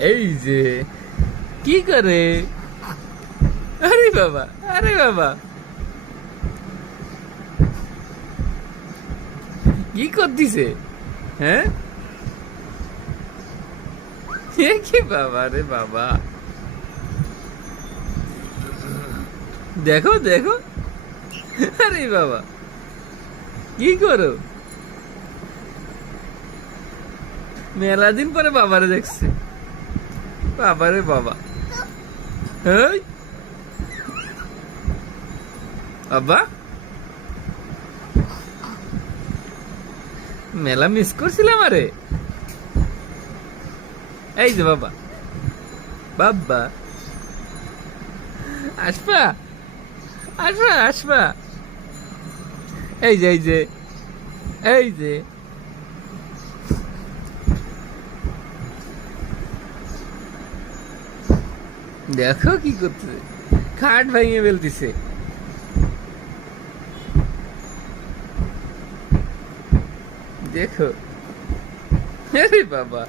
এই যে, কি করে? আরে বাবা আরে বাবা। কি করতিছে? হ্যাঁ? বাবা রে বাবা। দেখো দেখো। আরে বাবা, কি করো? মেলা দিন পরে বাবারে দেখছে। বাবারে বাবা। এই। বাবা। মেলা মিস করছিলাম আরে। এই যে বাবা। বাবা। আসবা। আসবা আসবা। এই যে এই যে। এই যে। দেখো কি করতেছে খাট ভাঙিয়ে ফেলতেছে। দেখো। আরে বাবা।